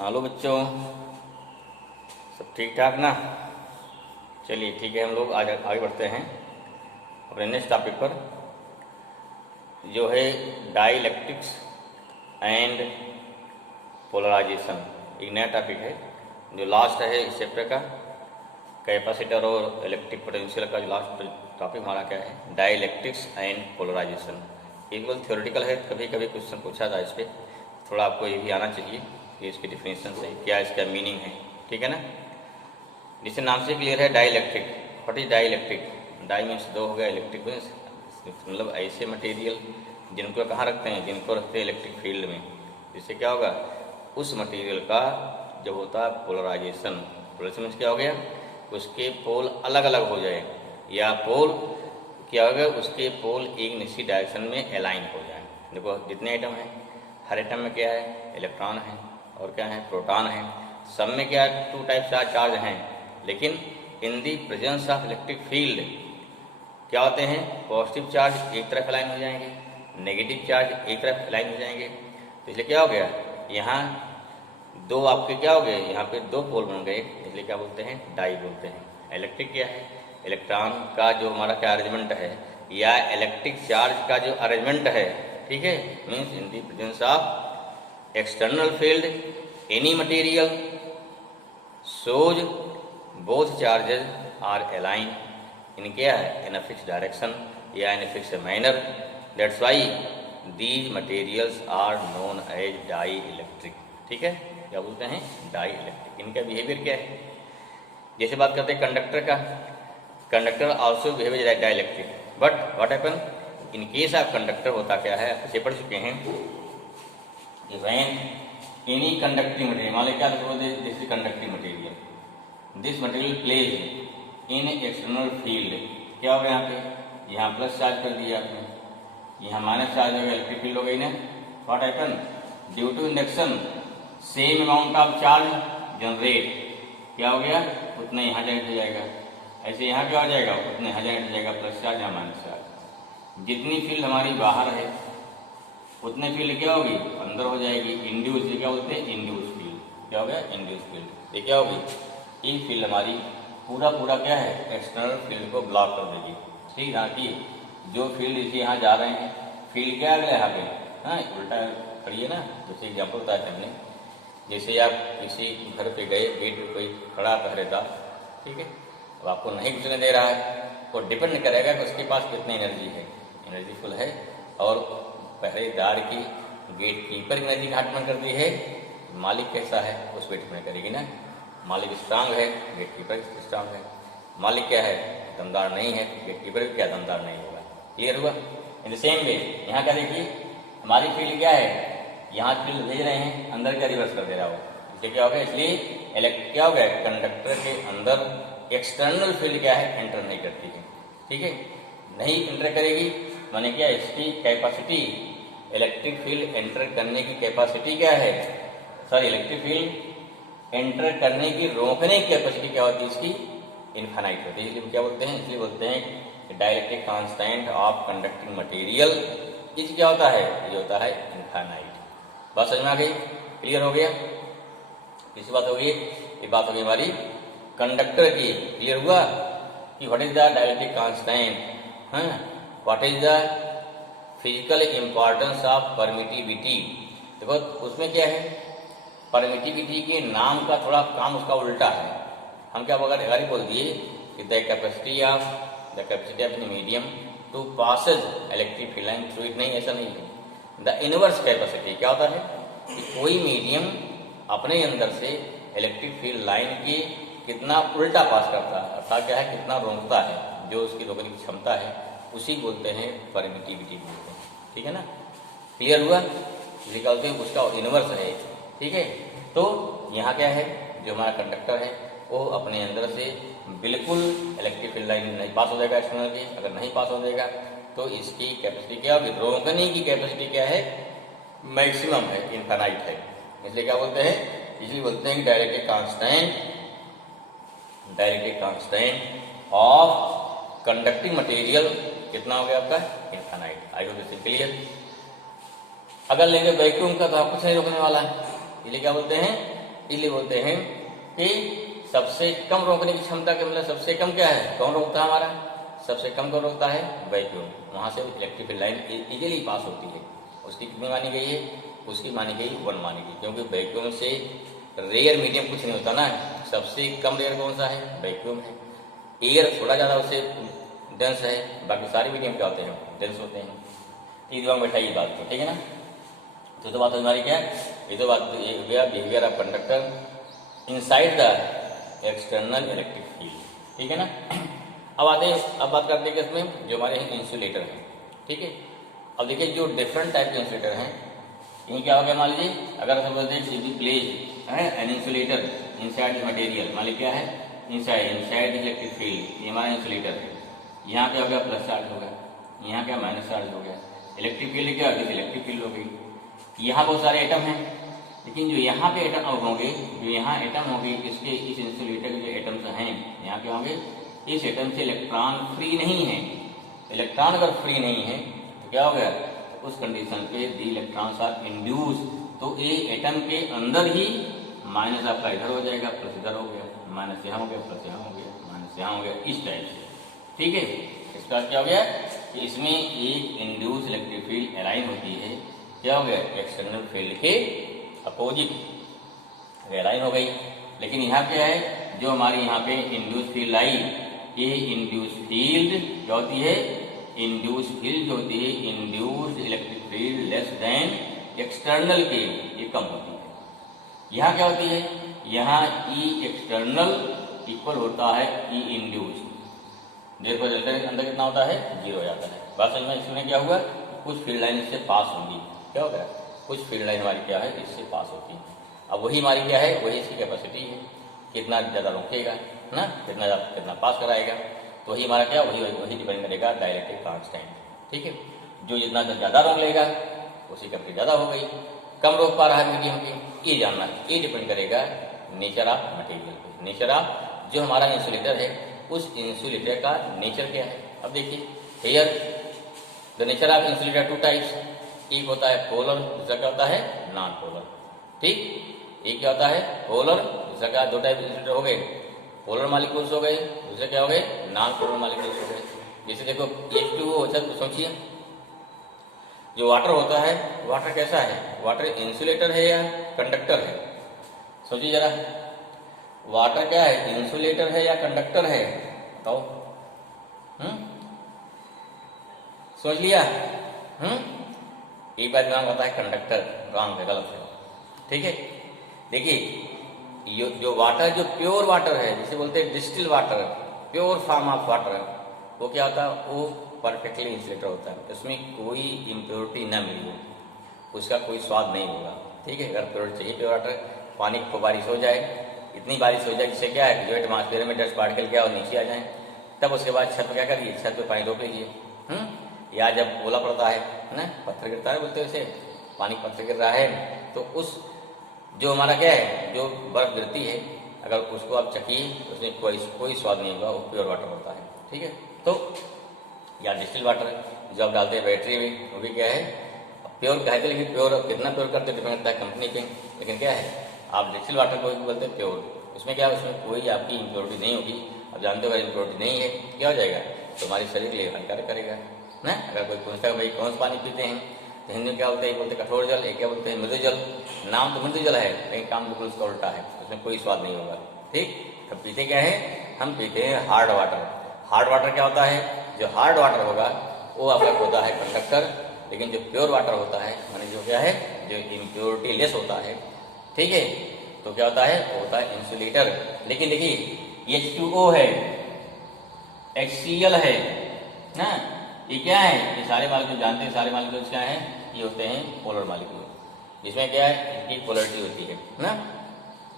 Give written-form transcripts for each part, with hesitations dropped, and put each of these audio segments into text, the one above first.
Hello बच्चों, सब ठीक ठाक ना। चलिए ठीक है, हम लोग आज आगे बढ़ते हैं अपने नेक्स्ट टॉपिक पर, जो है डाइलेक्ट्रिक्स एंड पोलराइजेशन। एक नया टॉपिक है जो लास्ट है इस चैप्टर का, कैपेसिटर और इलेक्ट्रिक पोटेंशियल का। जो लास्ट टॉपिक हमारा क्या है, डाइलेक्ट्रिक्स एंड पोलराइजेशन। केवल थ्योरेटिकल है, कभी कभी क्वेश्चन पूछा था इस पर, थोड़ा आपको ये भी आना चाहिए कि इसकी डिफिनेशन से क्या इसका मीनिंग है, ठीक है ना। जिससे नाम से क्लियर है, dielectric. What is dielectric? Die means दो हो गया, इलेक्ट्रिक मीन्स मतलब ऐसे मटेरियल जिनको कहाँ रखते हैं, जिनको रखते हैं इलेक्ट्रिक फील्ड में। जिससे क्या होगा, उस मटेरियल का जब होता है पोलराइजेशन। पोलराइजेशन मीन्स क्या हो गया, उसके पोल अलग अलग हो जाए, या पोल क्या होगा, उसके पोल एक निश्चित डायरेक्शन में अलाइन हो जाए। देखो जितने आइटम हैं, हर आइटम में क्या है, इलेक्ट्रॉन है और क्या है, प्रोटॉन है। सब में क्या है, टू टाइप्स ऑफ चार्ज हैं, लेकिन in the presence of electric field क्या होते हैं, पॉजिटिव चार्ज एक तरफ अलाइन हो जाएंगे, नेगेटिव चार्ज एक तरफ अलाइन हो जाएंगे। तो इसलिए क्या हो गया, यहाँ दो आपके क्या हो गए, यहाँ पे दो पोल बन गए, इसलिए क्या बोलते हैं, डाई बोलते हैं। इलेक्ट्रिक क्या है, इलेक्ट्रॉन का जो हमारा क्या अरेंजमेंट है, या इलेक्ट्रिक चार्ज का जो अरेंजमेंट है, ठीक है, means in the presence of external field any material shows both charges are aligned in क्या है, in a fixed direction या in a fixed manner. That's why these materials are known as dielectric. ठीक है, क्या बोलते हैं, dielectric. इनका behaviour क्या है, जैसे बात करते हैं कंडक्टर का, conductor also behave as dielectric, but what happen in case of conductor होता क्या है, आप पढ़ चुके हैं, व्हेन एनी कंडक्टिंग मटेरियल, मान लीजिए क्या this is conducting material, this material place in external field. क्या होगा, यहाँ पे यहाँ प्लस चार्ज कर दिया आपने, यहाँ माइनस चार्ज हो गया, इलेक्ट्रिक फील्ड हो गई ना। What happen due to induction same amount of charge generate, क्या हो गया, उतना यहाँ जनरेट हो जाएगा। ऐसे यहाँ क्या हो जाएगा, उतना यहाँ जनरेट हो जाएगा, प्लस चार्ज या माइनस चार्ज। जितनी फील्ड हमारी बाहर है उतने फील्ड क्या होगी, अंदर हो जाएगी। इंड्यूस, ये क्या बोलते हैं, इंड्यूस फील्ड। क्या हो गया, इंड्यूस फील्ड। ये क्या होगी, ये फील्ड हमारी पूरा क्या है, एक्सटर्नल फील्ड को ब्लॉक कर देगी। ठीक है, कि जो फील्ड इसे यहाँ जा रहे हैं, फील्ड क्या है यहाँ पे, हाँ उल्टा करिए ना। जैसे एग्जाम्पल बताया था हमने, जैसे आप किसी घर पे गए, गेट पे कोई खड़ा पहरे था, ठीक है, अब आपको नहीं घुसने दे रहा है, तो डिपेंड करेगा कि उसके पास कितनी एनर्जी है, एनर्जी फुल है, और पहरेदार की गेट कीपर एनर्जी घाटमन कर दी है, मालिक कैसा है उस पर डिपेंड करेगी ना। मालिक स्ट्रांग है, गेट कीपर स्ट्रांग है। मालिक क्या है, दमदार नहीं है, गेट कीपर भी क्या दमदार नहीं होगा। क्लियर हुआ। इन द सेम वे यहाँ क्या देखिए, हमारी फील्ड क्या है, यहाँ फील्ड भेज रहे हैं, अंदर क्या रिवर्स कर दे रहा हो, इसलिए क्या हो गया, इसलिए क्या हो गया, कंडक्टर के अंदर एक्सटर्नल फील्ड क्या है, एंटर नहीं करती है। ठीक है, नहीं एंटर करेगी, माने क्या, इसकी कैपेसिटी, इलेक्ट्रिक फील्ड एंटर करने की कैपेसिटी क्या है, सॉरी इलेक्ट्रिक फील्ड एंटर करने की रोकने की कैपेसिटी क्या होती है, इसकी इनफाइनाइट होती है। इसलिए क्या बोलते हैं, इसलिए बोलते हैं dielectric constant of conducting material इस क्या होता है, ये होता है इनफाइनाइट। बात समझ में आ गई, क्लियर हो गया। किसी बात हो गई, ये बात हो गई हमारी कंडक्टर की। क्लियर हुआ कि what is the dielectric constant, हाँ, what is the physical importance of permittivity. देखो उसमें क्या है, परमिटिविटी के नाम का थोड़ा काम उसका उल्टा है। हम क्या अगर बोल दिए कि the capacity of medium to passage electric field line through it, नहीं, ऐसा नहीं है। द इनवर्स कैपेसिटी क्या होता है कि कोई मीडियम अपने अंदर से इलेक्ट्रिक फील्ड लाइन की कितना उल्टा पास करता है, अर्थात क्या है, कितना रोकता है, जो उसकी रोकने की क्षमता है, उसी बोलते हैं परमिटिविटी बोलते हैं। ठीक है ना, क्लियर हुआ। निकालते हैं उसका इनवर्स है। ठीक है, तो यहाँ क्या है, जो हमारा कंडक्टर है वो अपने अंदर से बिल्कुल इलेक्ट्रिक फील्ड लाइन नहीं पास हो जाएगा एक्सटर्नल की। अगर नहीं पास हो जाएगा तो इसकी कैपेसिटी क्या होगी, रोकने की कैपेसिटी क्या है, मैक्सिमम है, इनफाइनाइट है। इसलिए क्या बोलते हैं, इसलिए बोलते हैं dielectric constant of conducting material कितना हो गया आपका, infinite. I hope this clear. अगर लेंगे वैक्यूम का तो आप कुछ नहीं रोकने वाला है, इसलिए क्या बोलते हैं इसलिए बोलते हैं कि सबसे कम रोकने की क्षमता के मतलब सबसे कम क्या है, कौन रोकता है हमारा, सबसे कम कौन रोकता है, वैक्यूम। वहां से electric field line easily pass होती है। उसकी कितनी मानी गई है, उसकी मानी गई 1 मानी गई, क्योंकि वैक्यूम से रेयर मीडियम कुछ नहीं होता ना। सबसे कम रेयर कौन सा है, वैक्यूम है। एयर थोड़ा ज़्यादा उससे डेंस है, बाकी सारे मीडियम क्या होते हैं, डेंस होते हैं। ये दिमाग में बैठाइए बात को, ठीक है ना। तो बात हमारी क्या है, ये तो बात behaviour of conductor inside the external electric field, ठीक है ना। अब बात करते हैं कि इसमें जो हमारे इंसुलेटर हैं, ठीक है। अब देखिए जो डिफरेंट टाइप के इंसुलेटर हैं, इनमें क्या हो गया, मान लीजिए अगर हम बोलते हैं सीधी प्लेज है एन इंसुलेटर इनसाइड मटेरियल, मान लीजिए क्या है, इनसाइड इलेक्ट्रिक फील्ड, ये हमारा इंसुलेटर है। यहाँ क्या हो गया, प्लस चार्ज हो गया, यहाँ क्या माइनस चार्ज हो गया। इलेक्ट्रिक फील्ड क्या होगी, इलेक्ट्रिक फील्ड हो गई। यहाँ बहुत सारे एटम हैं, लेकिन जो यहाँ पे एटम होंगे, जो यहाँ एटम होंगे, इसके इस इंसुलेटर के जो एटम्स हैं यहाँ क्या होंगे, इस एटम से इलेक्ट्रॉन फ्री नहीं है। इलेक्ट्रॉन अगर फ्री नहीं है तो क्या हो गया, उस कंडीशन पे दी इलेक्ट्रॉन्स आर इंड्यूस, तो ये एटम के अंदर ही माइनस आपका इधर हो जाएगा, प्लस इधर हो गया, माइनस यहाँ हो गया, प्लस यहाँ हो गया, माइनस यहाँ हो गया, इस टाइप से, ठीक है। इसका क्या हो गया कि इसमें एक इंड्यूस इलेक्ट्रिक फील्ड अलाइन होती है, क्या हो गया, एक्सटर्नल फील्ड के अपोजिट अलाइन हो गई। लेकिन यहाँ क्या है, जो हमारी यहाँ पे इंड्यूस फील्ड आई, ये इंड्यूस फील्ड क्या होती है, इंड्यूस फील्ड जो होती है, induce electric field less than external के, ये कम होती है। यहाँ क्या होती है, यहाँ ई एक्सटर्नल इक्वल होता है ई इंड्यूस, देर पर अंदर कितना होता है, 0 हो जाता है। बात समझ में, इसमें क्या हुआ, कुछ फील्ड लाइन इससे पास होंगी, क्या होगा, कुछ फील्ड लाइन हमारी क्या है, इससे पास होती है। अब वही हमारी क्या है, वही इसकी कैपेसिटी है, कितना ज़्यादा रोकेगा ना, कितना पास कराएगा, तो वही हमारा क्या, वही डिपेंड करेगा डायरेक्टिव कांस्टेंट, ठीक है। जो जितना ज़्यादा रोक लेगा उसी कैपेसिटी ज़्यादा हो गई, कम रोक पा रहा है मीडियम की, ये जानना, ये डिपेंड करेगा नेचर ऑफ मटेरियल पे, नेचर ऑफ जो हमारा इंसुलेटर है, उस इंसुलेटर का नेचर क्या है। अब देखिए here the nature of insulator 2 types, एक होता है पोलर, दूसरा क्या होता है नॉन पोलर, ठीक। एक क्या होता है पोलर, दूसरा क्या, 2 टाइप इंसुलेटर हो गए, पोलर मॉलिक्यूल्स हो गए, दूसरे क्या हो गए नॉन पोलर मॉलिक्यूल्स हो गए। जैसे देखो H2O, अच्छा सोचिए जो वाटर होता है, वाटर कैसा है, वाटर इंसुलेटर है या कंडक्टर है, सोचिए जरा, वाटर क्या है, इंसुलेटर है या कंडक्टर है, बताओ। सोच लिया, एक बार नाम होता है कंडक्टर, रॉन्ग है, गलत है, ठीक है। देखिए जो वाटर, जो प्योर वाटर है, जिसे बोलते हैं distil water, pure form of water, वो क्या होता है, वो परफेक्टली इंसुलेटर होता है, उसमें कोई इम्प्योरिटी न मिली हो, उसका कोई स्वाद नहीं होगा, ठीक है। अगर प्योर चाहिए प्योर वाटर, पानी को बारिश हो जाए, इतनी बारिश हो जाए जिससे क्या है, जो एटमॉस्फेयर में डस्ट पार्टिकल क्या हो नीचे आ जाए, तब उसके बाद छत पर क्या करिए, छत पर पानी रोक लीजिए, या जब ओला पड़ता है ना, पत्थर गिरता है बोलते हैं उसे, पानी पत्थर गिर रहा है, तो उस जो हमारा क्या है, जो बर्फ गिरती है, अगर उसको आप चखिए, उसमें कोई स्वाद नहीं होगा, वो प्योर वाटर होता है, ठीक है। तो या डिस्टिल वाटर जो आप डालते हैं बैटरी में, वो भी क्या है प्योर कहते हैं, लेकिन प्योर कितना प्योर करते डिपेंड करता है कंपनी पे, लेकिन क्या है आप डिस्टिल वाटर को बोलते हैं प्योर, उसमें क्या है, उसमें कोई आपकी इम्प्योरिटी नहीं होगी। अब जानते हो अगर इम्प्योरिटी नहीं है क्या हो जाएगा, तो हमारे शरीर के लिए हानिकारक करेगा ना। अगर कोई पूछता है भाई कौन सा पानी पीते हैं, तो हिंदी में क्या बोलते हैं, बोलते कठोर जल, एक क्या बोलते हैं मृदु जल। नाम तो मृदु जल है, लेकिन काम बिल्कुल उसका उल्टा है, उसमें कोई स्वाद नहीं होगा, ठीक। तो पीते क्या है, हम पीते हैं हार्ड वाटर। हार्ड वाटर क्या होता है, जो हार्ड वाटर होगा वो आपका होता है कंडक्टर, लेकिन जो प्योर वाटर होता है माने जो क्या है, जो इम्प्योरिटी लेस होता है, ठीक है, तो क्या होता है, वो होता है इंसुलेटर। लेकिन देखिए H2O है, HCl है ना, ये क्या है, ये सारे मालिक्यूल जानते हैं, सारे मालिक्यूल क्या है, ये होते हैं पोलर मालिक्यूल, जिसमें क्या है इनकी पोलरिटी होती है ना।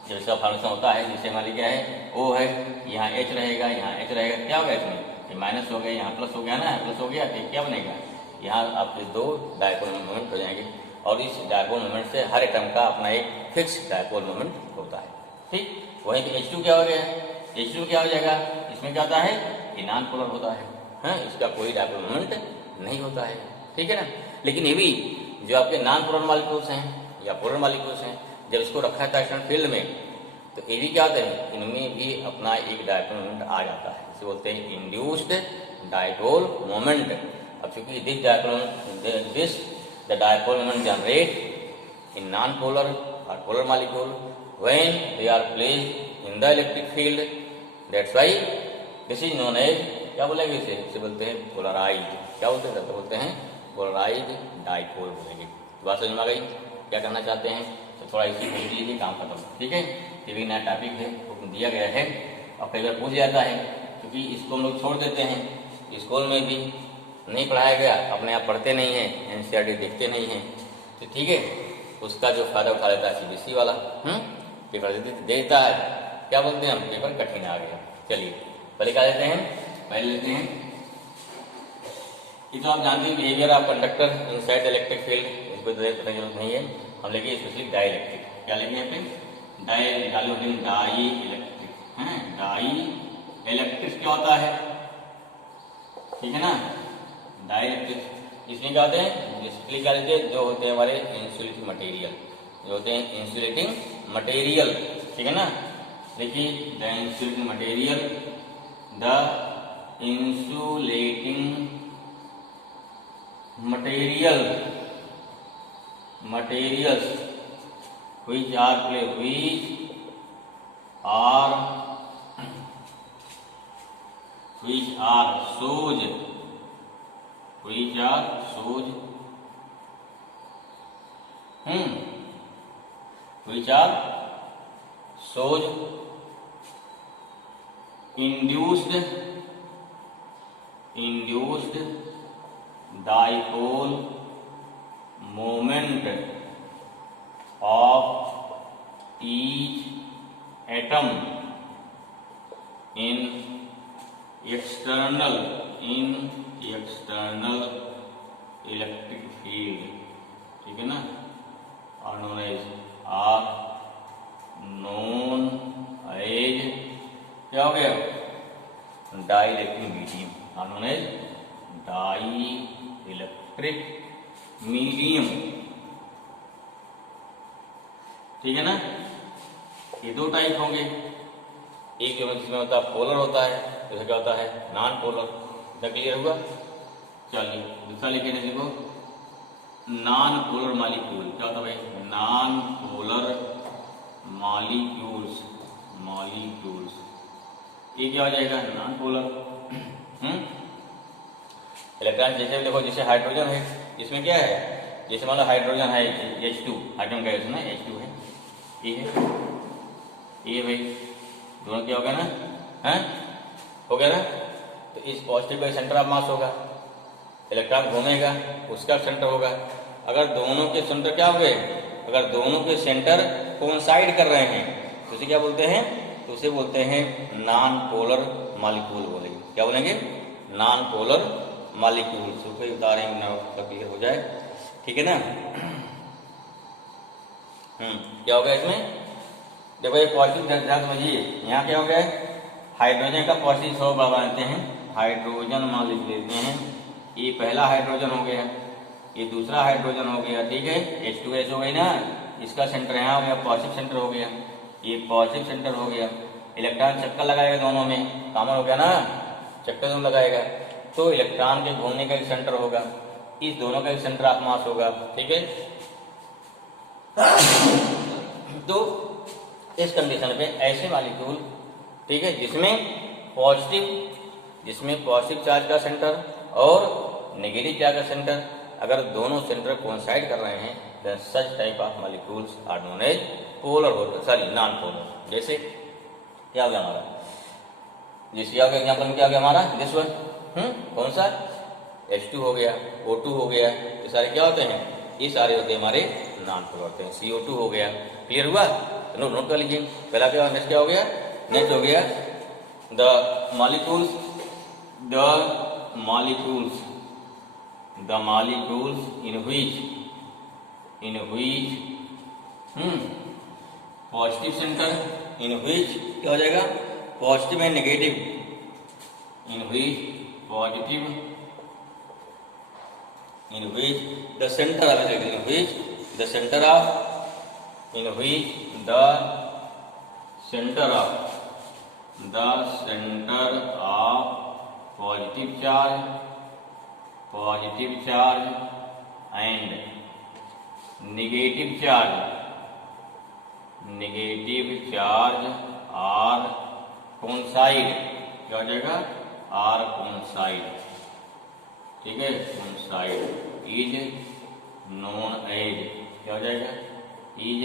जब इसका फॉर्मेशन होता है, जिससे हमारी क्या है O है, यहाँ H रहेगा, यहाँ H रहेगा, क्या होगा इसमें, ये माइनस हो गया, यहाँ प्लस हो गया ना, प्लस हो गया तो क्या बनेगा, यहाँ आपके 2 डायपोल मोमेंट हो जाएंगे, और इस डायपोल मोमेंट से हर एटम का अपना एक फिक्स डायपोल मोमेंट होता है, ठीक। वहीं पे H2 क्या हो गया, H2 क्या हो जाएगा, इसमें क्या होता है, ये नॉन पोलर होता है, इसका कोई डायपोल मोमेंट नहीं होता है, ठीक है ना। लेकिन ये भी जो आपके नॉन पोलर मॉलिक्यूल्स हैं या पोलर मॉलिक्यूल्स हैं, जब इसको रखा था एक्सटर्नल फील्ड में, तो ये भी क्या होते हैं, इनमें भी अपना एक डायपोल मोमेंट आ जाता है, इसे बोलते हैं इंड्यूस्ड डायपोल मोमेंट। अब चूंकि this the dipole moment generate in non polar और polar molecule when they are placed in the electric field, that's why this is known as, क्या बोलेंगे इसे बोलते हैं पोलराइज। क्या बोलते हैं, तो बोलते हैं पोलराइज डायपोल बोलेंगे। बात समझ में आ गई, क्या करना चाहते हैं, तो थोड़ा इसी को लीजिए, काम खत्म, ठीक है। ये भी नया टॉपिक है, तो दिया गया है, और कई बार पूछ जाता है, क्योंकि इसको हम लोग छोड़ देते हैं, स्कूल में भी नहीं पढ़ाया गया, अपने आप पढ़ते नहीं हैं, एनसीईआरटी देखते नहीं हैं, तो ठीक है, उसका जो फायदा उठा लेता है सीबीएसई वाला, पेपर देता है, क्या बोलते हैं हम, पेपर कठिन आ गया। चलिए पहले क्या लेते हैं, पहले लेते हैं, ये तो आप जानते हैं behaviour of conductor inside electric field, इसको पता की जरूरत नहीं है, हम लेंगे स्पेशली डाई इलेक्ट्रिक। क्या लेंगे यहाँ पे, डाई इलेक्ट्रिक है। डाई इलेक्ट्रिक क्या होता है, ठीक है ना, डाई इलेक्ट्रिक, इसमें क्या होते हैं, बेसिकली क्या लेते हैं, जो होते हैं हमारे इंसुलेटिंग मटेरियल, जो होते हैं इंसुलेटिंग मटेरियल, ठीक है ना। देखिए the insulating material, the insulating materials which are shows induced dipole moment of each atom in external electric field, ठीक है ना, are known as क्या हो गया, dielectric medium, are known as dielectric medium, ठीक है ना। ये दो टाइप होंगे, एक जिसमें होता है पोलर होता है, दूसरा क्या होता है नॉन पोलर, क्लियर हुआ। चलिए दूसरा लिखे देखो, नॉन पोलर मॉलिक्यूल, क्या होता है भाई, नॉन पोलर मॉलिक्यूल्स, ये क्या हो जाएगा, नॉन पोलर। इलेक्ट्रॉन जैसे देखो, जैसे हाइड्रोजन है, इसमें क्या है, जैसे मान लो हाइड्रोजन है H2, हाइड्रोजन गैस ना H2 है, ये है, ये भाई दोनों क्या हो गया ना, है हो गया ना। तो इस पॉजिटिव का सेंटर ऑफ मास होगा, इलेक्ट्रॉन घूमेगा, उसका सेंटर होगा। अगर दोनों के सेंटर क्या हो गए, अगर दोनों के सेंटर कोइंसाइड कर रहे हैं तो उसे क्या बोलते हैं, तो उसे बोलते हैं नॉन पोलर मॉलिक्यूल बोलेंगे। क्या बोलेंगे, नॉन पोलर मॉलिक्यूल। कोई उतारेंगे ना, क्लियर हो जाए, ठीक है ना। क्या हो गया इसमें, देखो ये पॉजिटिव ध्यान समझिए, यहाँ क्या हो गया, हाइड्रोजन का पॉजिटिव स्वभाव बनाते हैं, हाइड्रोजन मान लेते हैं, ये पहला हाइड्रोजन हो गया, ये दूसरा हाइड्रोजन हो गया, ठीक है, H2S हो गई ना, इसका सेंटर यहाँ हो गया, पॉजिटिव सेंटर हो गया, ये पॉजिटिव सेंटर हो गया। इलेक्ट्रॉन चक्कर लगाएगा दोनों में, कॉमन हो गया ना, चक्कर दोनों लगाएगा, तो इलेक्ट्रॉन के घूमने का एक सेंटर होगा, इस दोनों का एक सेंटर ऑफ मास होगा, ठीक है। तो इस कंडीशन पे ऐसे मॉलिक्यूल, ठीक है, जिसमें पॉजिटिव चार्ज का सेंटर और नेगेटिव चार्ज का सेंटर, अगर दोनों सेंटर कोइंसाइड कर रहे हैं, then such type of molecules are known as polar, non polar. जैसे क्या हो गया हमारा, जैसे क्या हो गया एग्जाम्पल में, क्या हो गया हमारा दिस वन, कौन सा, H2 हो गया, O2 हो गया, ये सारे क्या होते हैं, ये सारे होते हैं हमारे नॉन पोलर होते हैं। CO2 हो गया, क्लियर हुआ, तो नोट कर लीजिए। पहला क्या नेक्स्ट क्या हो गया, नेक्स्ट हो गया the molecules in which positive centre, in which क्या हो जाएगा, positive and negative, in which पॉजिटिव, in which the center of, in which the centre of positive charge and negative charge are coincide. क्या हो जाएगा? Are coincide. ठीक है, coincide is known as, क्या हो जाएगा? Is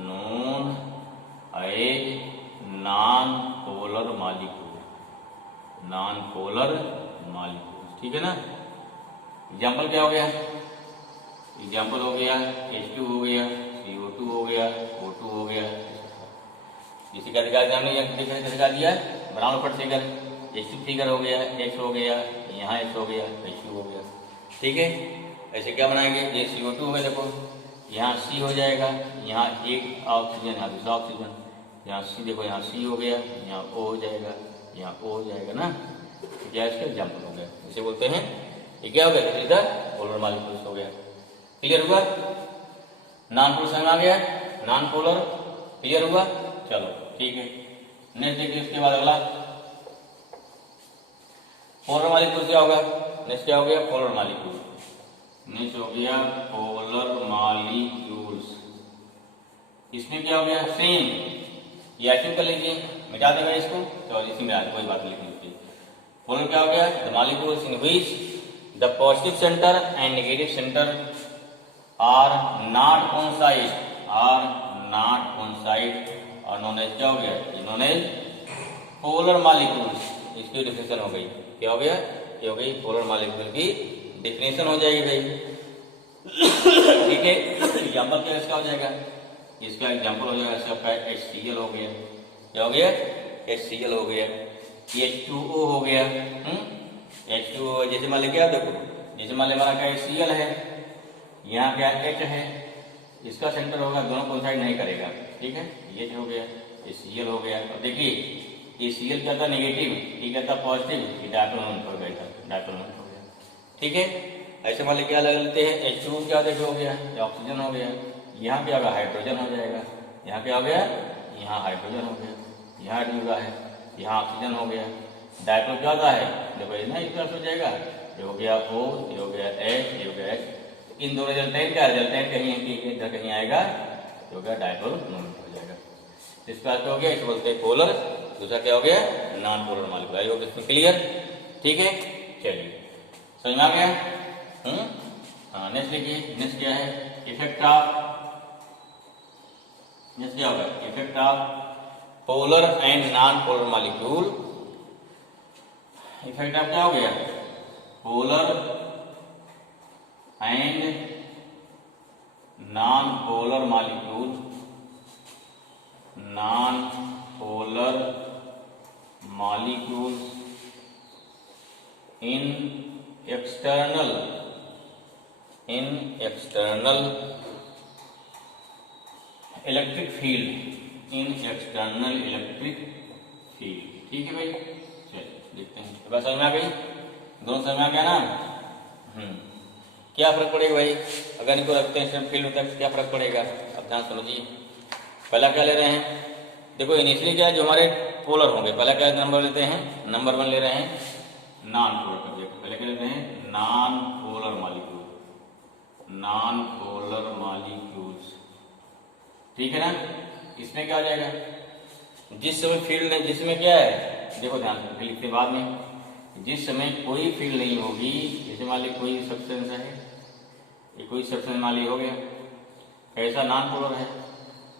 known as non polar molecule. ठीक है ना। एग्जाम्पल क्या हो गया? एग्जाम्पल हो गया H2 हो गया, CO2 हो गया, O2 हो गया। इसी का दिखा दिया बनाओ फट फिगर। H2 फिगर हो गया, X हो गया, यहाँ X हो गया, H2 हो गया। ठीक है, ऐसे क्या बनाएंगे? ये CO2 हो गया, देखो यहाँ C हो जाएगा, यहाँ एक ऑक्सीजन, यहाँ दूसरा ऑक्सीजन, यहाँ C देखो, यहाँ C हो गया, यहाँ O हो जाएगा, यहाँ O हो जाएगा ना। तो क्या इसका एग्जाम्पल हो गया, इसे बोलते हैं। ये क्या हो गया? इधर पोलर मॉलिक्यूल्स हो गया। क्लियर हुआ? नॉन पोलर समझ आ गया? नॉन पोलर क्लियर हुआ? चलो ठीक है, नेक्स्ट देखिए। इसके बाद अगला पोलर मॉलिक्यूल क्या होगा? नेक्स्ट क्या हो गया? Polar molecule. नेक्स्ट हो गया पोलर मॉलिक्यूल्स। इसमें क्या हो गया? सेम, ये एक्टिव कर लीजिए, मिटा देगा इसको, तो इसी में कोई बात लिख लीजिए। पोलर क्या हो गया? The molecules in which the positive centre and negative centre are not coincide और नॉन एज क्या हो गया? Known as polar molecules. इसकी डिफिनेशन हो गई, क्या हो गया? ये हो गई पोलर मॉलिक्यूल की डिफिनेशन हो जाएगी भाई। ठीक है, एग्जाम्पल क्या इसका हो जाएगा? इसका एग्जाम्पल हो जाएगा इसका HCl हो गया। क्या हो गया? HCl हो गया। H2O हो गया। H2O जैसे मान ली क्या, देखो जैसे मान ली हमारा क्या HCl है, यहाँ क्या H है, इसका सेंटर होगा, दोनों कोइंसाइड नहीं करेगा। ठीक है, ये हो गया, HCl हो गया। अब देखिए HCl क्या था? नेगेटिव, ये क्या था? पॉजिटिव, ये डायपोल मोमेंट हो गया, डायपोल मोमेंट हो गया। ठीक है, ऐसे मान ली क्या लगा लेते हैं? H2O क्या देखो हो गया? ये ऑक्सीजन हो गया, यहाँ क्या होगा? हाइड्रोजन हो जाएगा, यहाँ क्या हो गया? यहाँ हाइड्रोजन हो गया, यहाँ हाइड्रोजन है, यहाँ ऑक्सीजन हो गया। डायपोल क्या होता है? देखो इतना इस तरह हो जाएगा, ये हो गया O, ये हो गया H, ये हो गया H। इन दोनों रिजल्टेंट का रिजल्टेंट कहीं इधर कहीं आएगा, ये हो गया डायपोल मोमेंट हो जाएगा। इस बात हो गया, इसको बोलते हैं पोलर। दूसरा क्या हो गया? Non polar molecule. I hope इसमें क्लियर। ठीक है, चलिए समझ में आ गया। हाँ, नेक्स्ट देखिए, नेक्स्ट क्या है? इफेक्ट ऑफ, नेक्स्ट क्या होगा? Effect of polar and non polar molecule. Effect of क्या हो गया? Polar and non polar molecule, non polar molecules in external electric field, in external electric field. ठीक है भाई, चलिए देखते हैं। तो बस समझ में आ गई, दोनों समझ में आ गया ना। क्या फर्क पड़ेगा भाई अगर इनको रखते हैं सिर्फ फील्ड होता है? क्या फर्क पड़ेगा? अब ध्यान समझिए। पहला क्या ले रहे हैं? देखो इनिशियली क्या है, जो हमारे पोलर होंगे, पहला क्या नंबर लेते हैं? नंबर 1 ले रहे हैं नॉन पोलर। देखो पहले क्या लेते हैं? Non polar molecule, non polar molecules. ठीक है ना। इसमें क्या हो जाएगा? जिस समय फील्ड नहीं, जिसमें क्या है, देखो ध्यान से लिखते बाद में, जिस समय कोई फील्ड नहीं होगी, जैसे मान ली कोई सब्सटेंस है, ये कोई सब्सटेंस मान ली हो गया, कैसा? नॉन पोलर है,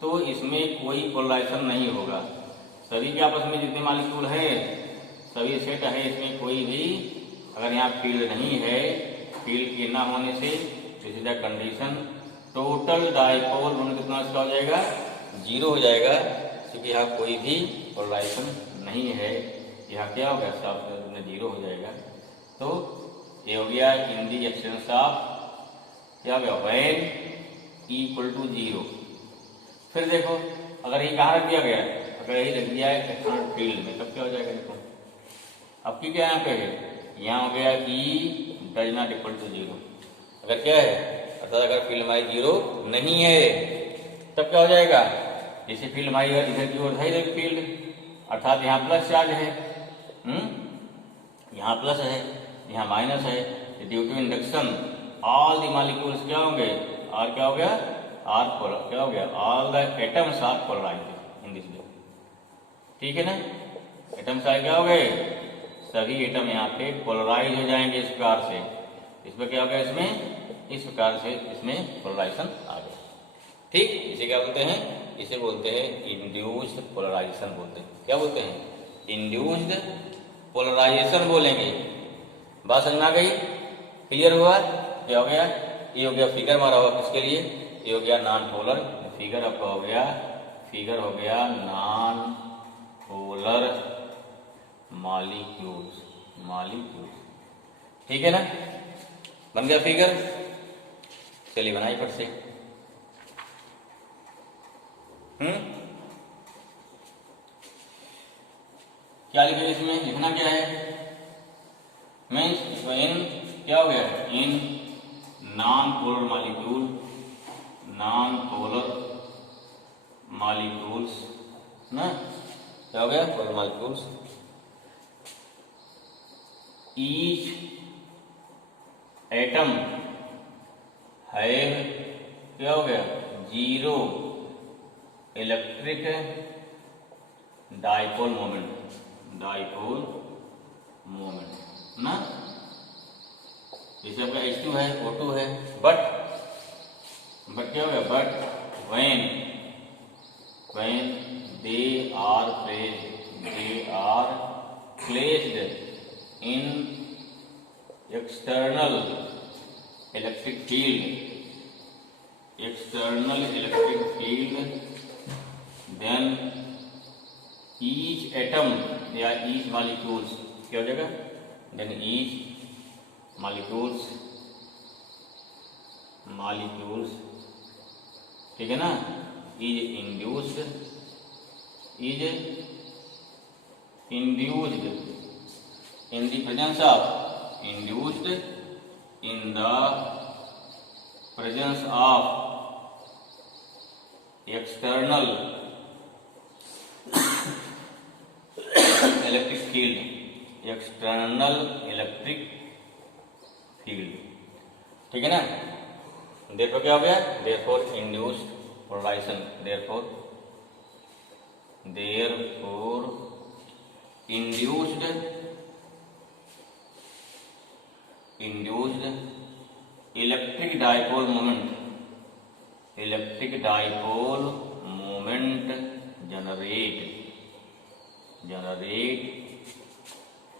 तो इसमें कोई पोलराइजेशन नहीं होगा। सभी के आपस में जितने मॉलिक्यूल है सभी सेट है, इसमें कोई भी अगर यहाँ फील्ड नहीं है, फील्ड के ना होने से this is the condition, total dipole moment कितना इसका हो जाएगा? 0 हो जाएगा, क्योंकि यहाँ कोई भी पोलराइजेशन नहीं है। यहाँ क्या होगा? सब 0 हो जाएगा। तो ये हो गया इन दी एक्सटेंस ऑफ, क्या हो गया? When equal to 0। फिर देखो अगर ये कहाँ रख दिया गया, अगर यही रख दिया है एक्सटर्नल फील्ड में, तब क्या हो जाएगा? देखो अब की क्या यहाँ पे है? यहाँ हो गया E does not equal to 0। अगर क्या है, अर्थात अगर फील्ड हमारी 0 नहीं है, तब क्या हो जाएगा? जैसे फील्ड हमारी इधर की ओर है, इधर फील्ड, अर्थात यहाँ प्लस चार्ज है, यहाँ प्लस है, यहाँ माइनस है। Due to induction all the molecules क्या होंगे, आर क्या हो गया, आर क्या हो गया, all the atoms are polarised in this way. ठीक है ना, एटम्स आर क्या हो गए, सभी एटम यहाँ पे पोलराइज हो जाएंगे इस प्रकार से। इसमें क्या हो गया, इसमें इस प्रकार से इसमें पोलराइजेशन आ गया। ठीक, इसे क्या बोलते हैं, इसे बोलते हैं इंड्यूस्ड पोलराइजेशन बोलते हैं। क्या बोलते हैं, इंड्यूस्ड पोलराइजेशन बोलेंगे। बात समझ में आ गई, क्लियर हुआ। क्या हो गया, ये हो गया फिगर हमारा हुआ किसके लिए, ये हो गया नॉन पोलर फिगर, आपका हो गया फिगर हो गया नॉन पोलर मॉलिक्यूल्स। ठीक है ना, बन गया फिगर। चलिए बनाई फट से। क्या लिखे, इसमें लिखना क्या है, मीन्स इन क्या हो गया, इन नॉन पोलर मॉलिक्यूल्स ना, क्या हो गया, polar molecules. Each atom have क्या हो गया, जीरो इलेक्ट्रिक डाइपोल मोमेंट ना। जैसे आपका H2 है, O2 है, बट क्या हो गया, but when they are placed in external electric field then each atom या ईच मॉलिक्यूल्स क्या हो जाएगा, देन ईच मॉलिक्यूल्स, ठीक है ना, is induced in the presence of external electric field. ठीक है ना, देयरफॉर क्या हो गया, therefore induced polarisation, therefore induced electric dipole moment generate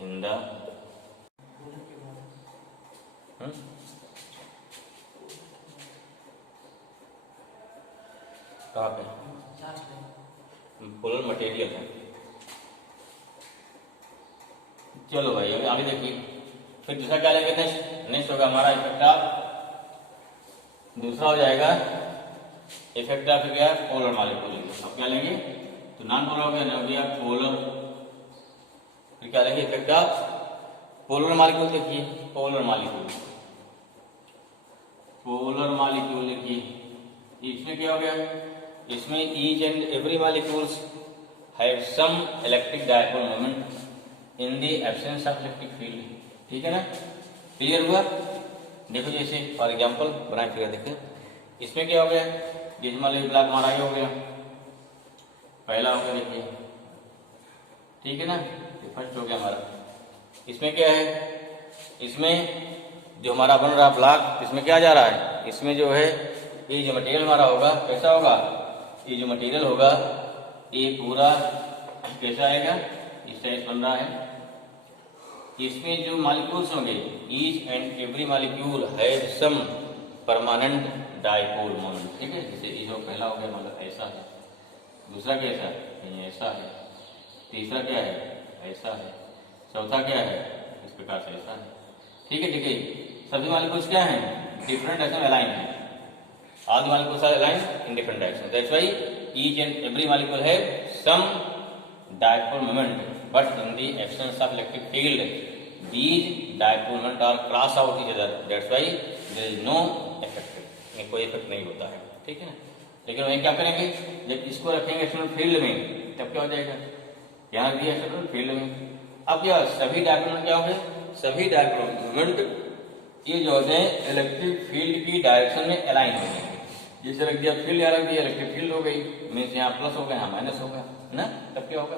in the कहाँ पे पोलर मटेरियल है। चलो भाई अभी आगे देखिए, फिर दूसरा क्या लेंगे, नेक्स्ट होगा हमारा इफेक्ट ऑफ, दूसरा हो जाएगा इफेक्ट ऑफ क्या, पोलर मॉलिक्यूल। अब क्या लेंगे, तो नॉन पोलर हो गया पोलर, फिर क्या लेंगे, इफेक्ट ऑफ पोलर मॉलिक्यूल। देखिए पोलर मॉलिक्यूल देखिए, इसमें क्या हो गया, इसमें each and every molecules have some electric dipole moment in the absence of electric field. ठीक है ना, क्लियर हुआ। देखो जैसे फॉर एग्जांपल बनाए फिगर, देखिए इसमें क्या हो गया, जिस मॉलिक्यूल ब्लॉक हमारा ये हो गया, पहला हो गया देखिए, ठीक है ना, फर्स्ट हो गया हमारा। इसमें क्या है, इसमें जो हमारा बन रहा ब्लॉक, इसमें क्या जा रहा है, इसमें जो है ये जो मटेरियल हमारा होगा कैसा होगा, ये जो मटेरियल होगा ये पूरा कैसा आएगा, इस टाइप बन रहा है। इसमें जो मॉलिक्यूल्स होंगे, each and every molecule have some permanent dipole moment. ठीक है, जैसे ये जो पहला हो गया मतलब ऐसा है, दूसरा कैसा है, ऐसा है, तीसरा क्या है, ऐसा है, चौथा क्या है, इस प्रकार से ऐसा है। ठीक है, ठीक है, सभी मॉलिक्यूल्स क्या हैं, डिफरेंट डायरेक्शन अलाइन है, all the molecules are aligned in different direction, that's why each and every molecule have some dipole moment, but in the absence of electric field these dipole moment are cross out each other, that's why there is no effect, कोई effect नहीं होता है। ठीक है ना, लेकिन वहीं क्या करेंगे, जब इसको रखेंगे एक्सटर्नल फील्ड में तब क्या हो जाएगा, यहाँ रख दिया एक्सटर्नल फील्ड में। अब क्या सभी डायपोल मोमेंट क्या हो गए, सभी डायपोल मोमेंट ये जो होते हैं इलेक्ट्रिक फील्ड की डायरेक्शन में अलाइन हो जाएंगे। जैसे रख दिया फील्ड, यहाँ रख दिया इलेक्ट्रिक फील्ड हो गई, मीन्स यहाँ प्लस हो गया, यहाँ माइनस हो गया ना, तब क्या होगा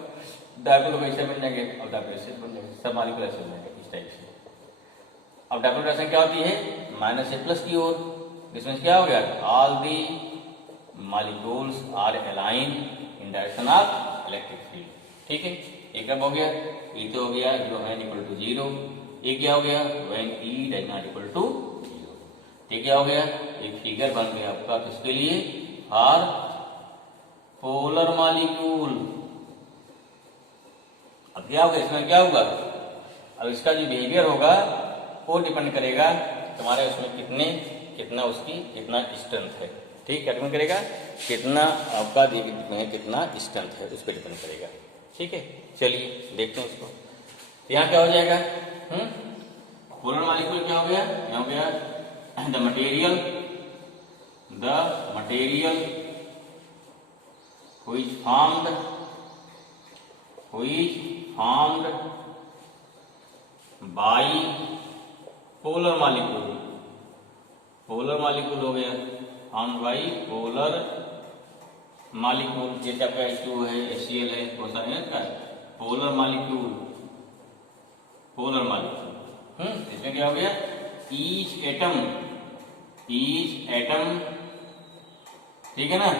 डायपोल ऐसे बन जाएंगे और डायपोल ऐसे बन जाएंगे, सब मॉलिक्यूल ऐसे बन जाएंगे इस टाइप से। अब डायपोल डायरेक्शन क्या होती है, माइनस से प्लस की ओर। इसमें क्या हो गया, all the molecules are align in direction of electric field. ठीक है, एक अब हो गया, ये तो हो गया व्हेन इक्वल टू 0। ये क्या हो गया, when E does not equal to 0। ये क्या हो गया, एक फिगर बन गया आपका किसके लिए, फॉर पोलर मॉलिक्यूल। अब क्या होगा, इसमें क्या होगा, अब इसका जो बिहेवियर होगा वो डिपेंड करेगा तुम्हारे उसमें कितना उसकी कितना स्ट्रेंथ है। ठीक, क्या डिपेंड करेगा, कितना आपका कितना स्ट्रेंथ है उस पर डिपेंड करेगा। ठीक है, चलिए देखते हैं उसको। यहाँ क्या हो जाएगा, पोलर मॉलिक्यूल क्या हो गया, यहाँ हो गया the material which formed by polar molecule हो गया, formed by polar molecule, जैसे आपका H2 है, HCl है, वो सारे हैं इसका पोलर मॉलिक्यूल। इसमें क्या हो गया, ईच एटम, ठीक है ना,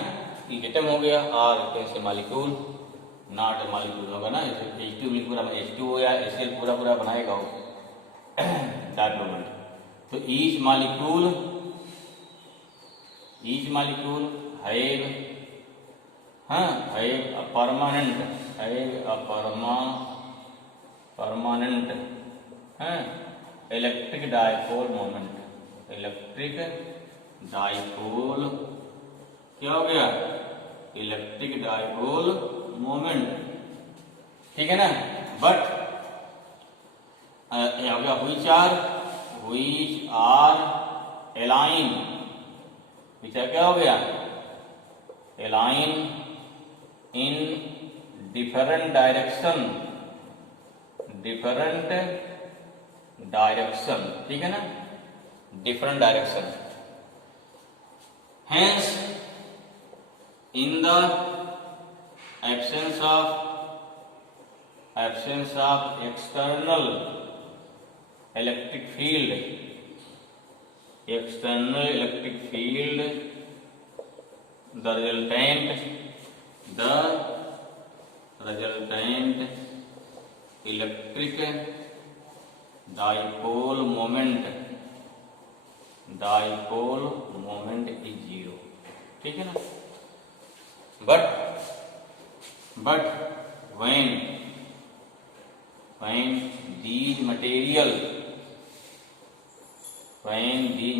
ईच एटम हो गया, और कैसे मॉलिक्यूल, नॉट मॉलिक्यूल होगा ना, H2 पूरा H2 हो या HCl पूरा बनाएगा वो डार्क मोमेंट। तो each molecule have a permanent electric dipole moment। क्या हो गया, इलेक्ट्रिक डायपोल मोमेंट। ठीक है ना, बट हो गया which are align, क्या हो गया, align in different direction। ठीक है ना, different direction। Hence in the absence of external electric field, the resultant electric dipole moment is 0। ठीक है ना, but when these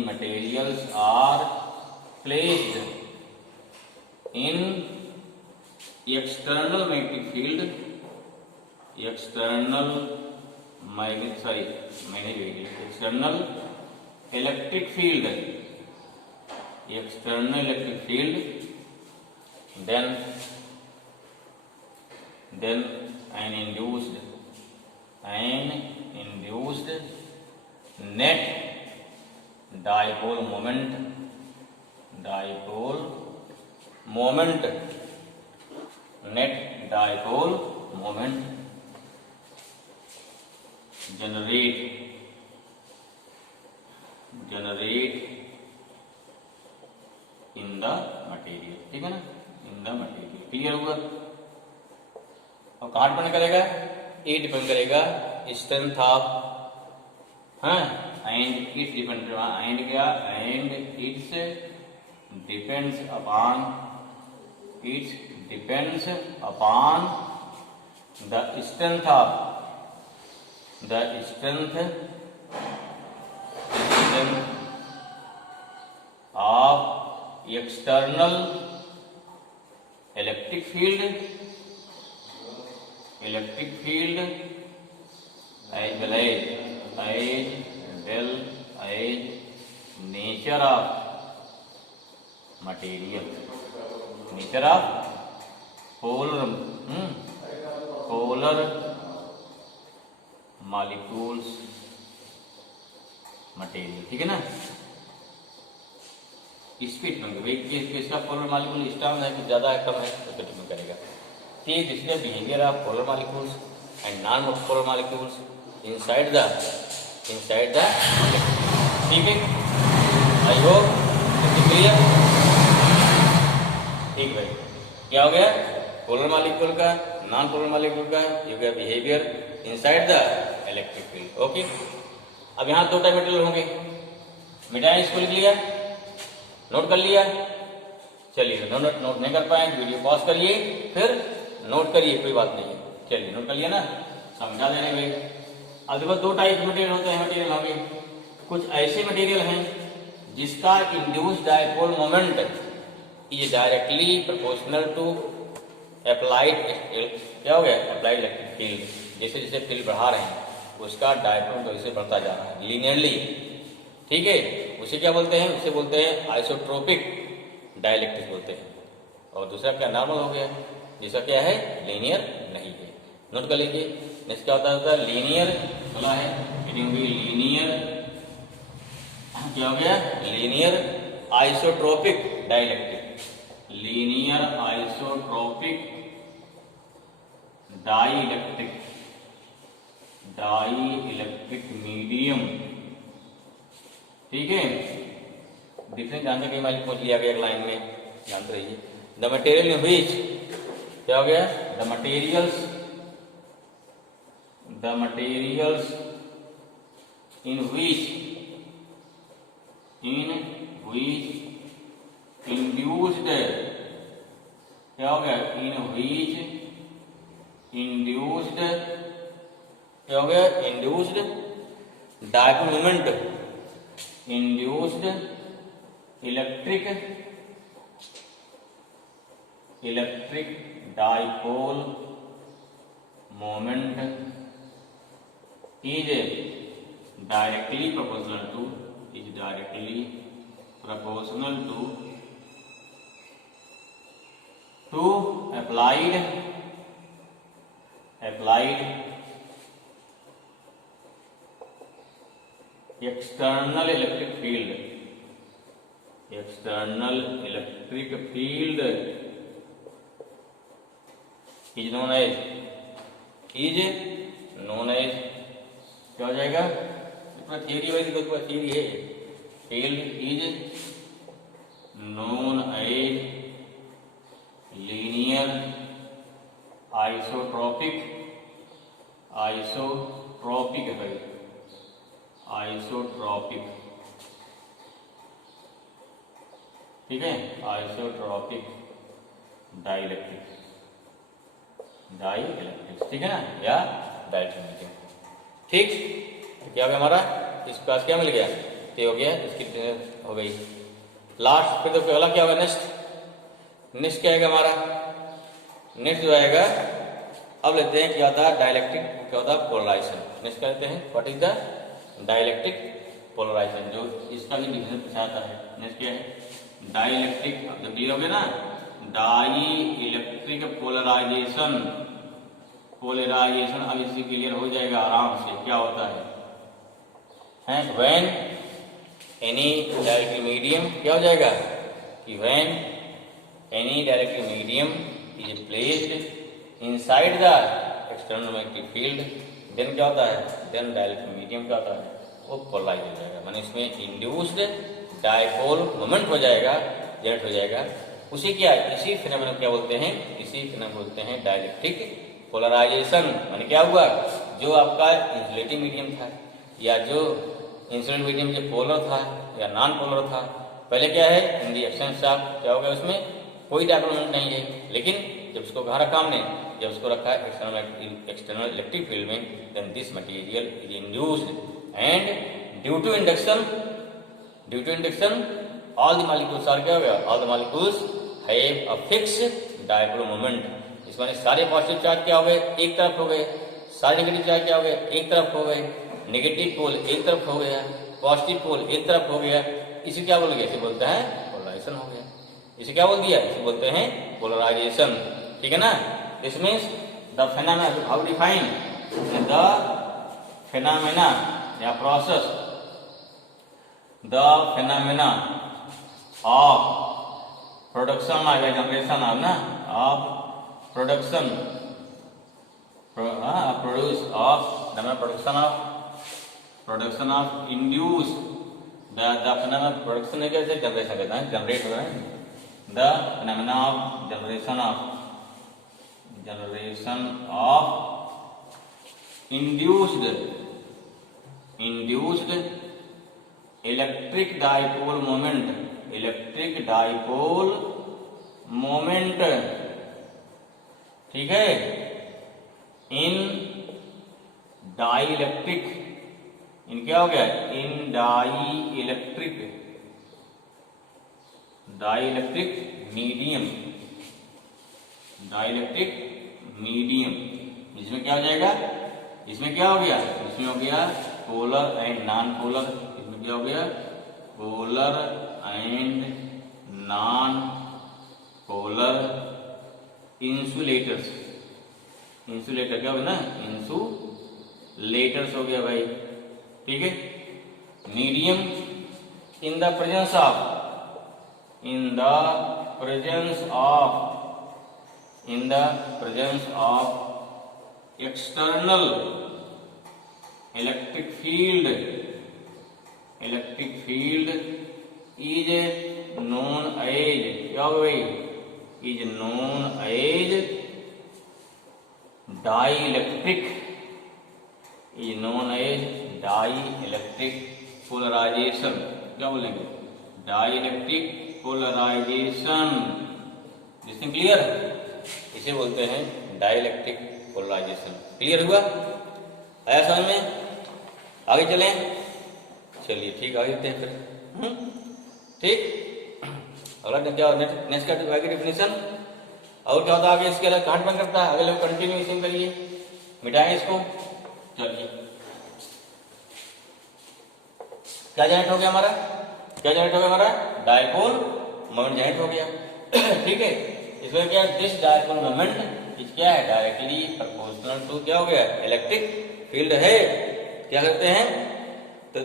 materials are placed in external magnetic field, external electric field, then an induced net dipole moment generate in the material। ठीक है ना, in the material. Clear हुआ। और कहाँ depend करेगा, ये डिपेंड करेगा strength of and it's depends upon the strength of external electric field as well as nature of material। Nature of polar molecules material, ठीक है ना। स्पीड में भाई किसका पोलर मॉलिक्यूल स्ट्रांग है, कुछ ज़्यादा है, कम है, उसको डिपेंड करेगा। ठीक, this is behaviour of polar molecules and non polar molecules inside the ठीक है। I hope clear. ठीक भाई, क्या हो गया, पोलर मॉलिक्यूल का, नॉन पोलर मॉलिक्यूल का ये हो गया behaviour inside the electric field. Okay, अब यहाँ दो टाइप मटेरियल होंगे, मिटाएं, इसको लिख लिया, नोट कर लिया। चलिए, नोट नहीं कर पाए वीडियो पॉज करिए, फिर नोट करिए, कोई बात नहीं है। चलिए, नोट कर लिया ना, समझा दे रहे भाई। अब देखो दो टाइप मटेरियल होते हैं, मटेरियल होंगे, कुछ ऐसे मटेरियल हैं जिसका induced dipole moment is directly proportional to applied, क्या हो गया, अप्लाइड इलेक्ट्रिक फील्ड। जैसे जैसे फील्ड बढ़ा रहे हैं उसका डायपोल वैसे बढ़ता जा रहा है लीनियरली, ठीक है। उसे क्या बोलते हैं, उसे बोलते हैं आइसोट्रोपिक डाइलेक्ट्रिक बोलते हैं। और दूसरा क्या, नॉर्मल हो गया, जिसका क्या है, लीनियर नहीं है। नोट कर लीजिए, इसका होता है लीनियर, बोला है लीनियर, क्या हो गया, linear isotropic dielectric, linear isotropic dielectric medium, ठीक है। डिफरेंस जानते कई मालिक पूछ लिया गया एक लाइन में, जानते रहिए। द मटेरियल इन व्हिच, क्या हो गया, the materials in which induced, क्या हो गया, in which induced, क्या हो गया, induced dipole moment, induced electric dipole moment is directly proportional to applied external electric field is known as क्या हो जाएगा, पूरा थियरी वाली तो पूरा थियरी है। Field is known as linear isotropic है, आइसोट्रोपिक, ठीक है, आइसोट्रोपिक डाइलेक्ट्रिक, ठीक है ना, या डाइलेक्ट्रिक, ठीक। तो क्या हो गया हमारा, इस क्लास क्या मिल गया, तो हो गया, इसकी हो गई लास्ट। फिर तो अगला क्या होगा, नेक्स्ट क्या आएगा हमारा, नेक्स्ट जो आएगा, अब लेते हैं क्या होता है डाइलेक्ट्रिक, क्या होता है पोलराइजेशन। नेक्स्ट क्या लेते हैं, what is the dielectric polarisation, जो इसका भी डिफिनेशन पूछाता है। नेक्स्ट क्या है, डाइलेक्ट्रिक, अब तो क्लियर हो गया ना, डाई इलेक्ट्रिक पोलराइजेशन, अब इससे क्लियर हो जाएगा आराम से, क्या होता है व्हेन एनी डाइलेक्ट्रिक मीडियम, क्या हो जाएगा कि when any dielectric medium is placed inside the external magnetic field, then क्या होता है, देन डाइलेक्ट्रिक मीडियम क्या होता है, वो पोलराइज हो जाएगा, माने इसमें इंड्यूस्ड डायपोल मोमेंट हो जाएगा, जनरेट हो जाएगा। उसी क्या, इसी फिनोमेनन क्या बोलते हैं, इसी फिनोमेनन बोलते हैं डाइलेक्ट्रिक पोलराइजेशन। माने क्या हुआ, जो आपका इंसुलेटिंग मीडियम था, या जो इंसुलेटिंग मीडियम जो पोलर था या नॉन पोलर था, पहले क्या है, इन दी एब्सेंस ऑफ, क्या हो गया, उसमें कोई डायपोल मोमेंट नहीं है, लेकिन जब उसको कहाँ रखा हमने, जब उसको रखा एक्सटर्नल इलेक्ट्रिक फील्ड में, then this material is induced and due to induction all the molecules are, क्या हो गया, all the molecules have a fixed dipole moment. इस माने सारे पॉजिटिव चार्ज क्या हो गए, एक तरफ हो गए, सारे नेगेटिव चार्ज क्या हो गए, एक तरफ हो गए, नेगेटिव पोल एक तरफ हो गया, पॉजिटिव पोल एक तरफ हो गया, इसे क्या बोल गया, इसे बोलते हैं पोलराइजेशन हो गया। इसे क्या बोल दिया, इसे बोलते हैं पोलराइजेशन। ठीक है ना। This means the phenomena, how define the phenomena या process, the phenomena of production या जनरेशन ऑफ ना, of production produce of the production of induce the phenomenon production है कैसे जनरेशन कहते हैं, जनरेट हो रहा है, the phenomena of generation of induced electric dipole moment, ठीक है, इन डाइलेक्ट्रिक, इन क्या हो गया, इन डाइलेक्ट्रिक मीडियम, इसमें क्या हो जाएगा, इसमें क्या हो गया, इसमें हो गया पोलर एंड नॉन पोलर, इसमें क्या हो गया, polar and non polar insulators, insulator क्या हो गया ना, इंसुलेटर्स हो गया भाई। ठीक है। Medium in the presence of external electric field is known as, क्या हो भाई, is known as dielectric, is known as dielectric polarisation, क्या बोलेंगे, dielectric polarisation. This thing clear, इसे बोलते हैं डाइलेक्ट्रिक पोलराइजेशन। क्लियर हुआ, आया समझ में, आगे चलें, चलिए ठीक, आगे चलते हैं फिर। ठीक, अगला क्या नेक्स्ट का डिफिनेशन, और क्या होता है आगे, इसके अलग कहाँ डिपेंड करता है, अगले कंटिन्यू इसी करिए, मिटाएंगे इसको। चलिए, क्या जनरेट हो गया हमारा, डायपोल मोमेंट जनरेट हो गया। ठीक है, इसमें क्या, दिस डायपोल मोमेंट इस क्या है, डायरेक्टली प्रोपोर्शनल टू क्या हो गया, इलेक्ट्रिक फील्ड है। क्या करते हैं, तो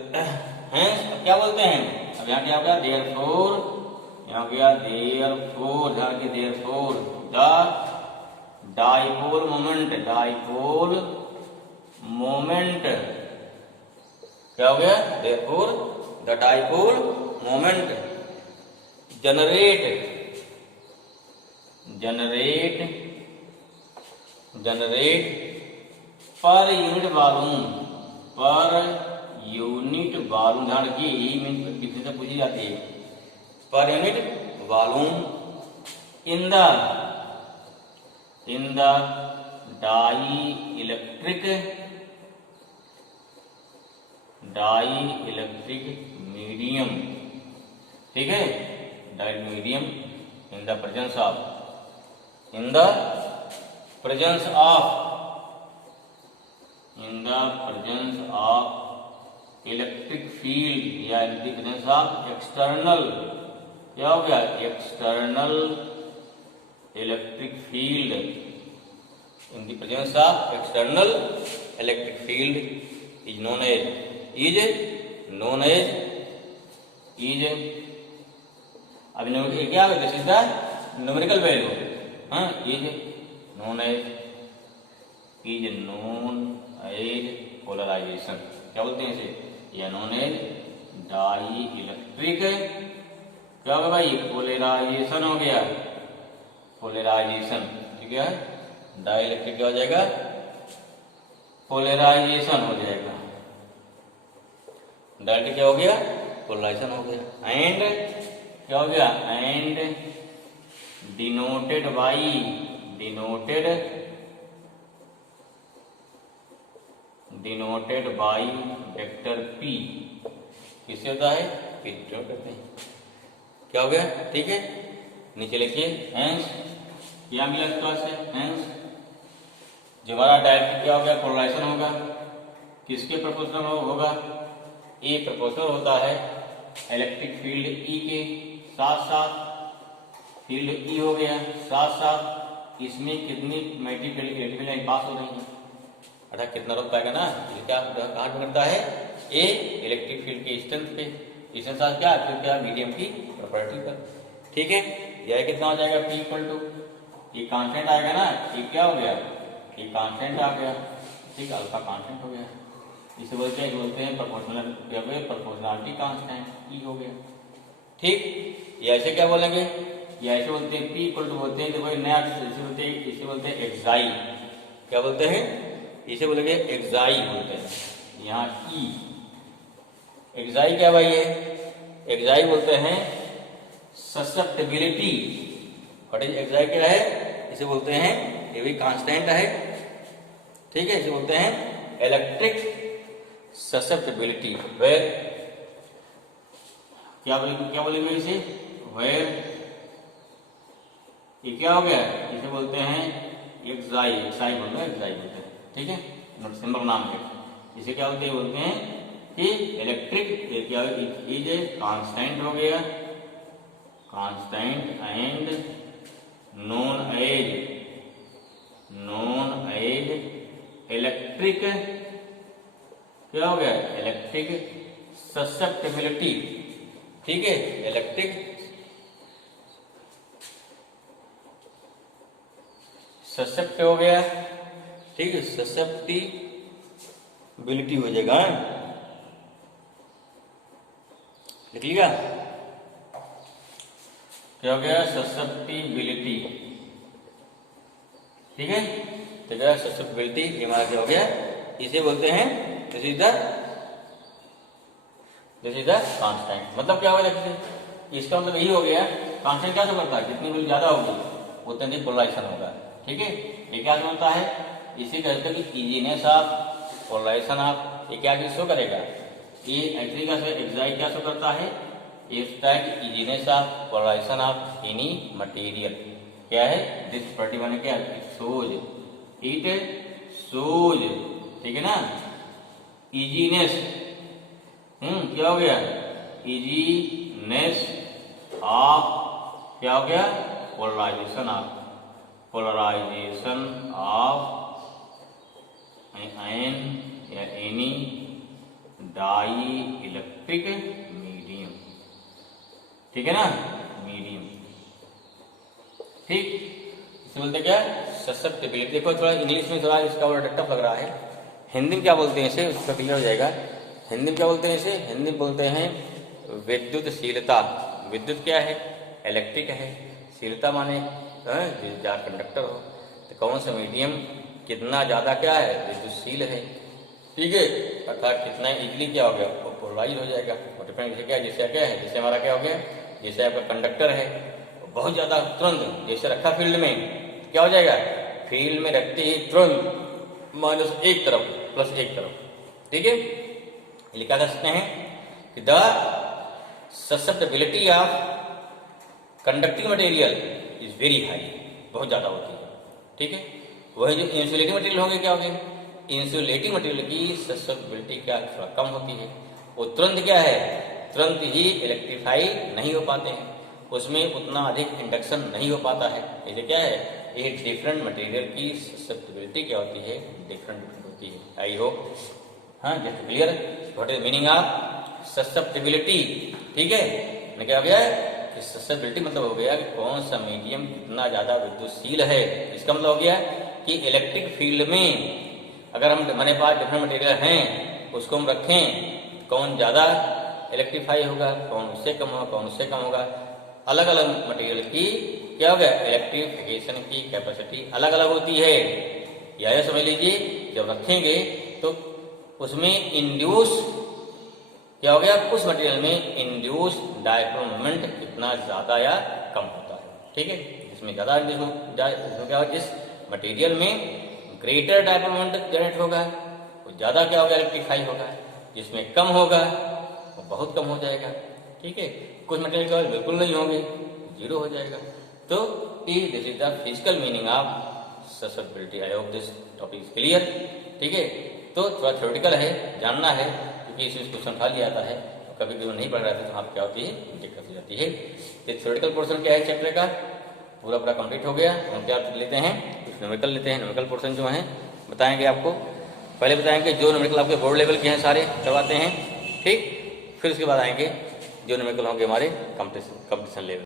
क्या बोलते हैं, अब यहाँ क्या हो गया, देयरफॉर, यहाँ गया देयरफॉर, ध्यान के देयरफॉर द डाइपोल मोमेंट क्या हो गया, therefore the dipole moment generate पर यूनिट वॉल्यूम, ध्यान रखिए यही मीन कितने से पूछी जाती है, per unit volume in the dielectric medium. ठीक है, dielectric medium in the presence of electric field या in the presence of external, क्या हो गया, external electric field, in the presence of external electric field is known as अब क्या है, this is the numerical value, is known as polarisation, क्या बोलते हैं इसे, या नोन एज डाई इलेक्ट्रिक, क्या होगा भाई, पोलराइजेशन हो गया, पोलराइजेशन। ठीक है, डाई इलेक्ट्रिक क्या हो जाएगा, पोलराइजेशन हो जाएगा, डायरेक्ट क्या हो गया, पोलराइजेशन हो गया। एंड क्या हो गया, and denoted by vector P, किससे होता है, P डिनोट करते हैं, क्या हो गया। ठीक है, नीचे लिखिए, हेंस क्या मिला इसके पास से, हेंस जो हमारा डायरेक्ट क्या हो गया, पोलराइजेशन होगा, किसके प्रोपोर्शनल होगा, ए प्रोपोर्शनल होता है इलेक्ट्रिक फील्ड E के साथ साथ फील्ड ई हो गया, साथ साथ इसमें कितनी मल्टीपल इलेक्ट्रिकल लाइन पास हो रही है, अर्थात कितना रोक पाएगा ना, ये क्या कहाँ डिपेंड करता है, ए इलेक्ट्रिक फील्ड के स्ट्रेंथ पे, इसके साथ क्या फिर क्या मीडियम की प्रॉपर्टी पर। ठीक है, यह कितना हो जाएगा P इक्वल टू, ये कांस्टेंट आएगा ना, ये क्या हो गया, ये कांस्टेंट आ गया, ठीक है, अल्फा कांस्टेंट हो गया, इसे बोलते हैं प्रोपोर्शनल, प्रोपोर्शनलिटी कांस्टेंट ई हो गया। ठीक, ये ऐसे क्या बोलेंगे, ये ऐसे बोलते हैं P इक्वल टू, बोलते हैं देखो नया इसे बोलते हैं एक्साई, क्या बोलते हैं, इसे बोलेंगे एक्साई बोलते हैं, यहाँ ई एक्साई क्या भाई है, एक्साई बोलते हैं ससेप्टिबिलिटी, व्हाट इज एक्साई क्या है, इसे बोलते हैं, ये भी कांस्टेंट है, ठीक है, इसे बोलते हैं इलेक्ट्रिक ससेप्टिबिलिटी, वेयर क्या बोलेंगे इसे, वेयर ये क्या हो गया, इसे बोलते हैं एक्साई, एक्साई बोलते हैं, एक्साई बोलते हैं, ठीक है, नोट सिंबल नाम के, इसे क्या बोलते हैं कि इलेक्ट्रिक, ये क्या इज ए कांस्टेंट हो गया, constant and known as electric, क्या हो गया, इलेक्ट्रिक ससेप्टिबिलिटी, ठीक है, इलेक्ट्रिक ससेप्ट हो गया, ठीक है, ससेप्टिबिलिटी हो जाएगा, लिख लिया, क्या हो गया, ससेप्टिबिलिटी, ठीक है, तो क्या ससेप्टिबिलिटी, ये हमारा क्या हो गया, इसे बोलते हैं दिस इज द कांस्टेंट, मतलब क्या होगा, इसका मतलब यही हो गया, कांस्टेंट क्या समझता है, जितनी वैल्यू ज्यादा होगी उतनी अधिक पोलराइजेशन होगा, ठीक है, ये क्या समझता है, इसे कहते हैं कि इजीनेस ऑफ पोलराइजेशन ऑफ, ये क्या शो करेगा, ये एक्चुअली क्या एक्साई क्या शो करता है, ये easiness of polarisation of any material, क्या है, दिस प्रॉपर्टी माने क्या, इट शोज, ठीक है ना, इजीनेस, क्या हो गया, इजीनेस ऑफ, क्या हो गया, पोलराइजेशन ऑफ एन या एनी डाई इलेक्ट्रिक मीडियम, ठीक है ना, मीडियम, ठीक, इसे बोलते क्या, ससेप्टिबिलिटी। देखो थोड़ा इंग्लिश में थोड़ा इसका वर्ड टफ लग रहा है, हिंदी में क्या बोलते हैं इसे, उसका क्लियर हो जाएगा, हिंदी में क्या बोलते हैं इसे, हिंदी में बोलते हैं विद्युतशीलता, विद्युत क्या है, इलेक्ट्रिक है, शीलता माने जार कंडक्टर हो, तो कौन सा मीडियम कितना ज्यादा क्या है, विद्युतशील है, ठीक है, अर्थात कितना इजीली क्या हो गया, पोलराइज हो जाएगा, और डिफरेंट क्या है, जैसे क्या है, जैसे हमारा क्या हो गया, जैसे आपका कंडक्टर है बहुत ज्यादा तुरंत जैसे रखा फील्ड में, क्या हो जाएगा, फील्ड में रखते ही तुरंत माइनस एक तरफ प्लस एक तरफ, ठीक है, लिखा कर सकते हैं कि the susceptibility of conducting material is very high, बहुत ज्यादा होती है, ठीक है, वही जो इंसुलेटिंग मटेरियल होंगे क्या होंगे, इंसुलेटिंग मटेरियल की ससेप्टिबिलिटी क्या थोड़ा कम होती है, वो तुरंत क्या है, तुरंत ही इलेक्ट्रीफाई नहीं हो पाते हैं, उसमें उतना अधिक इंडक्शन नहीं हो पाता है, ये क्या है, ये डिफरेंट मटेरियल की ससेप्टिबिलिटी क्या होती है, डिफरेंट होती है, आई होप, हाँ just clear, what is meaning of susceptibility, ठीक है, क्या हो गया, ससेप्टिबिलिटी मतलब हो गया कि कौन सा मीडियम कितना ज्यादा विद्युतशील है, इसका मतलब हो गया कि इलेक्ट्रिक फील्ड में अगर हम हमारे पास डिफरेंट मटेरियल हैं उसको हम रखें, कौन ज्यादा इलेक्ट्रीफाई होगा, कौन उससे कम होगा, कौन उससे कम होगा, अलग अलग मटेरियल की क्या होगा, इलेक्ट्रिफिकेशन की कैपेसिटी अलग अलग होती है, या समझ लीजिए जब रखेंगे तो उसमें इंड्यूस क्या हो गया, उस मटेरियल में इंड्यूस डायपोल मोमेंट कितना ज्यादा या कम होता है, ठीक है, जिसमें ज्यादा क्या हो, जिस मटेरियल में ग्रेटर डायपोल मोमेंट जनरेट होगा वो ज्यादा क्या होगा, इलेक्ट्रीफाई होगा, जिसमें कम होगा वो बहुत कम हो जाएगा, ठीक है, कुछ मटेरियल का बिल्कुल नहीं होंगे, जीरो हो जाएगा, तो this is the physical meaning of susceptibility, I hope this topic is clear, ठीक है, तो थोड़ा थ्योरेटिकल है, जानना है, क्योंकि इसमें क्वेश्चन उठा लिया जाता है, तो कभी कभी नहीं पढ़ रहा था तो आप क्या होती है, दिक्कत हो जाती है, ये थ्योरेटिकल पोर्शन क्या है चैप्टर का, पूरा पूरा कंप्लीट हो गया। हम क्या लेते हैं, कुछ न्यूमेरिकल लेते हैं। न्यूमेरिकल पोर्शन जो है बताएंगे आपको, पहले बताएंगे जो न्यूमेरिकल आपके बोर्ड लेवल के हैं सारे करवाते हैं, ठीक। फिर उसके बाद आएंगे जो न्यूमेरिकल होंगे हमारे कंपटीशन लेवल।